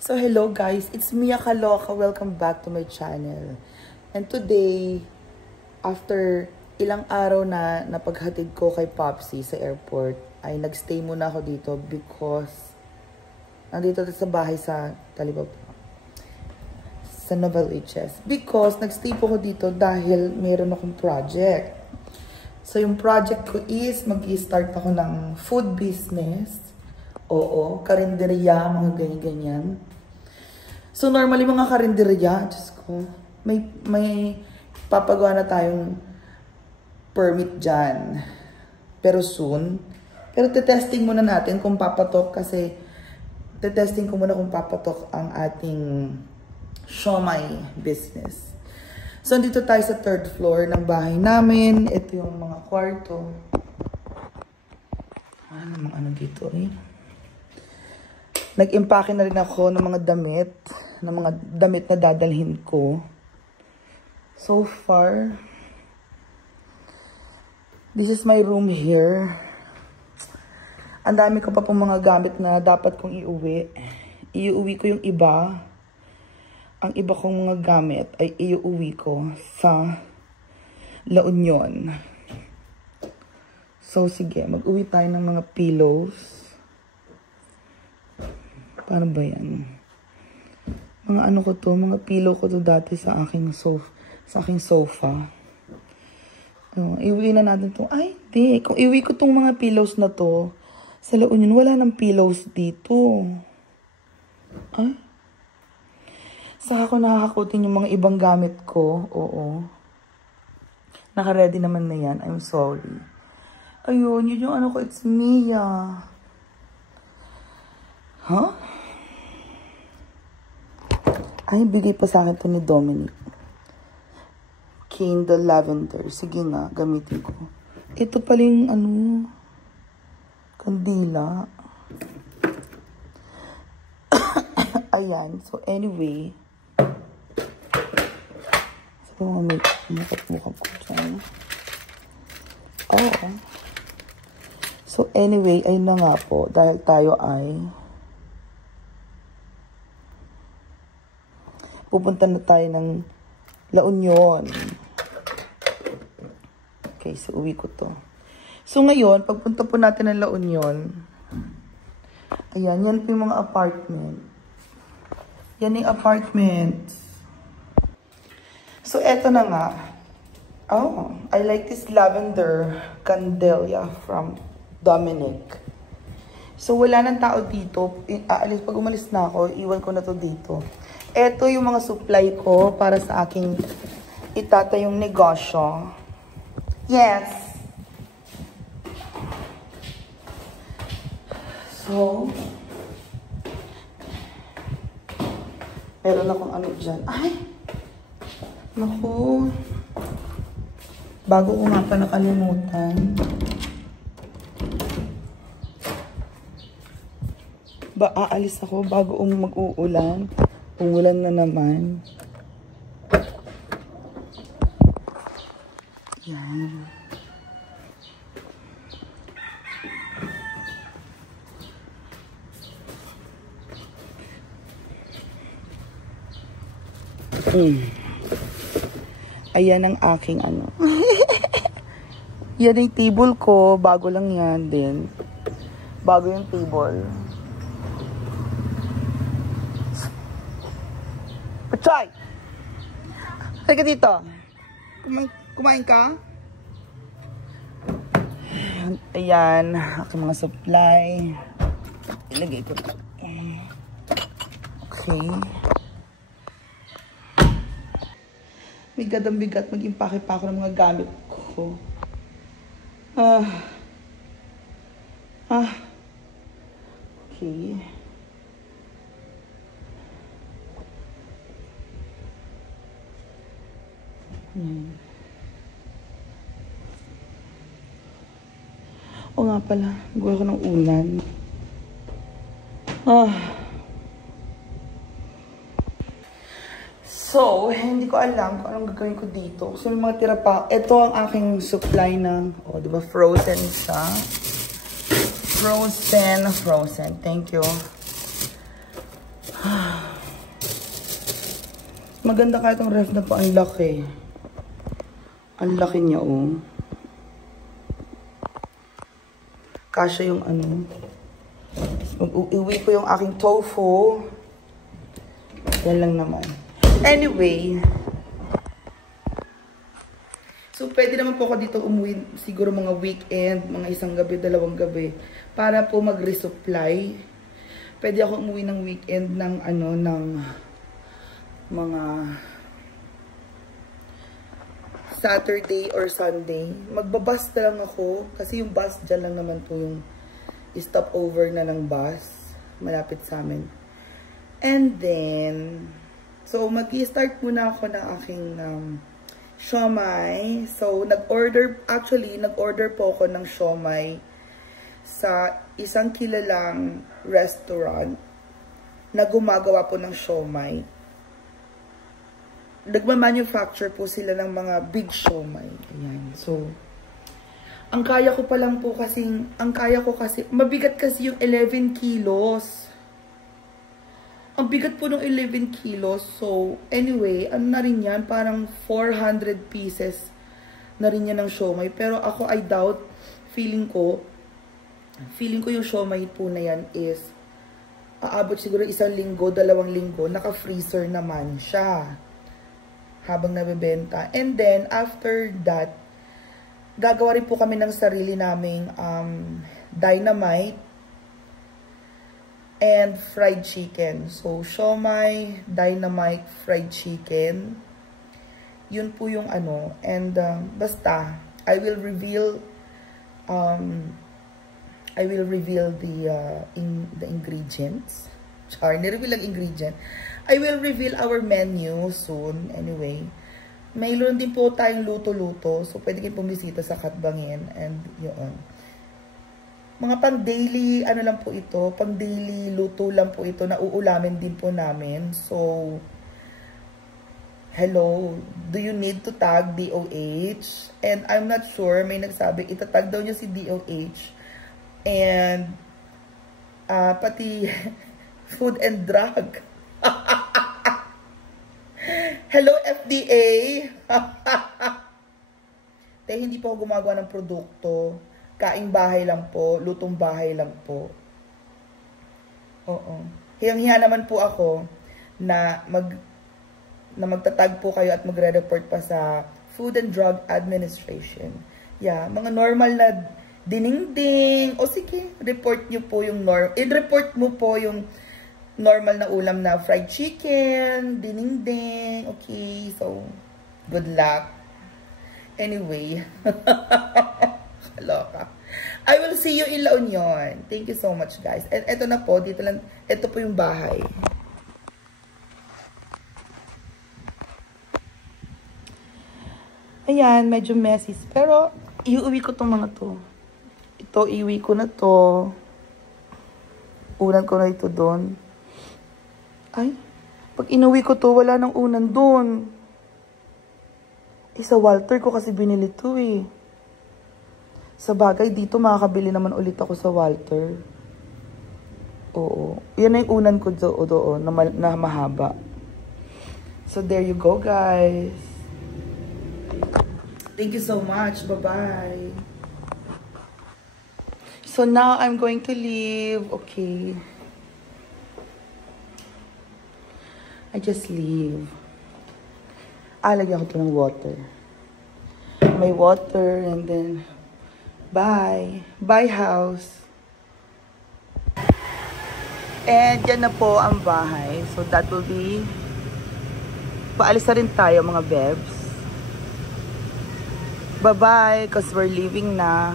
So hello guys, it's Mia Kaloka. Welcome back to my channel. And today, after ilang araw na napaghatid ko kay Popsy sa airport, ay nagstay muna ako dito because nandito sa bahay sa Talibaba, sa Novaliches. Because nagstay po ko dito dahil meron akong project. So yung project ko is mag-i-start ako ng food business. Oo, karinderya, mga ganyan-ganyan. So, normally mga karinderya, Diyos ko, may papagawa na tayong permit dyan. Pero soon. Pero testing muna natin kung papatok kasi testing ko muna kung papatok ang ating siomai business. So, dito tayo sa 3rd floor ng bahay namin. Ito yung mga kwarto. Ano dito eh. Nag-impake na rin ako ng mga damit na dadalhin ko. So far, this is my room here. Ang dami ko pa pong mga gamit na dapat kong iuwi. Iuwi ko yung iba. Ang iba kong mga gamit ay iuwi ko sa La Union. So sige, mag-uwi tayo ng mga pillows. Paano ba yan? Mga ano ko to, mga pillow ko to dati sa aking sofa. Iwi na natin to. Ay, di. Kung iwi ko tong mga pillows na to, sa La Union, wala nang pillows dito. Ay. Saka ko nakakakutin yung mga ibang gamit ko. Oo. Naka-ready naman na yan. I'm sorry. Ayun, yun yung ano ko. It's Mia. Huh? Ay, bigay pa sa akin to ni Dominic. Candle lavender. Sige nga, gamitin ko. Ito pala yung ano, kandila. Ayan. So, anyway. So, may makap-mukap ko dyan. Oh. So, anyway, ayun na nga po. Dahil tayo ay pupunta na tayo ng La Union. Okay, so uwi ko to. So ngayon, pagpunta po natin ng La Union, ayan, yan po yung mga apartment. Yan yung apartment. So eto na nga. Oh, I like this lavender candelia from Dominic. So wala nang tao dito. Pag umalis na ako, iwan ko na to dito. Ito yung mga supply ko para sa aking itatayong negosyo. Yes! So, meron akong ano dyan. Ay! Naku! Bago ko nga pa nakalimutan. Aalis ako bago mag-uulan. Umulan na naman. Yan. Ayan ang aking ano. Yan yung table ko. Bago lang yan din. Bago yung table. Pachay! Halika dito. Kumain ka? Ayan. Aking mga supply. Ilagay ko. Okay. Bigat ang bigat. Mag-impake pa ako ng mga gamit ko. Okay. O nga pala, gawa ko ng ulan. So, hindi ko alam kung anong gagawin ko dito. Kasi may mga tira pa. Ito ang aking supply ng, diba, frozen siya. Frozen. Thank you. Maganda ka itong ref na po. Ang laki. Ang laki niya, oh. Kasya yung ano. Mag-uwi ko yung aking tofu. Yan lang naman. Anyway. So, pwede naman po ako dito umuwi siguro mga weekend, mga isang gabi, dalawang gabi. Para po mag-resupply. Pwede ako umuwi ng weekend ng ano, ng mga Saturday or Sunday. Magbabus na lang ako. Kasi yung bus dyan lang naman po yung stopover na ng bus. Malapit sa amin. And then, so mag-i-start muna ako ng aking siomai. So, nag-order po ako ng siomai sa isang kilalang restaurant na gumagawa po ng siomai. Nagma-manufacture po sila ng mga big siomai. Ayan. So, ang kaya ko kasi, mabigat kasi yung 11 kilos. Ang bigat po ng 11 kilos. So, anyway, ano na rin yan? Parang 400 pieces na rin yan ng siomai. Pero ako, I doubt, feeling ko yung siomai po na yan is aabot siguro 1 linggo, 2 linggo. Naka-freezer naman siya habang nabebenta. And then, after that, gagawa rin po kami ng sarili naming dynamite and fried chicken. So, siomai, dynamite, fried chicken. Yun po yung ano. And, basta, I will reveal the ingredients. Char, nireveal ang ingredient. I will reveal our menu soon. Anyway, mayroon din po tayong luto-luto. So, pwede kayong pumisita sa Katbangin. And, yun. Mga pang-daily, ano lang po ito. Pang-daily luto lang po ito. Nauulamin din po namin. So, hello. Do you need to tag DOH? And I'm not sure. May nagsabi, itatag daw niya si DOH. And, pati food and drug. Hello, FDA! Hindi po ako gumagawa ng produkto. Kaing bahay lang po. Lutong bahay lang po. Oo. Hiyang-hiya naman po ako na magtatag po kayo at magre-report pa sa Food and Drug Administration. Yeah, mga normal na dininding. O sige, report nyo po yung report mo po yung normal na ulam na fried chicken, dininding. Okay, so, good luck. Anyway. Kaloka. I will see you in La Union. Thank you so much, guys. And eto na po, dito lang, eto po yung bahay. Ayan, medyo messy. Pero, iuwi ko tong mga to. Ito, iuwi ko na to. Unan ko na ito doon. Ay, pag inuwi ko to, wala nang unan doon. Sa Walter ko kasi binili to eh. Sa bagay, dito makakabili naman ulit ako sa Walter. Oo. Yan na yung unan ko doon na mahaba. So, there you go, guys. Thank you so much. Bye-bye. So, now I'm going to leave. Okay. I just leave. Lagyan ko ito ng water. May water and then bye. Bye, house. And yan na po ang bahay. So that will be paalis na rin tayo mga bebs. Bye-bye because we're leaving na.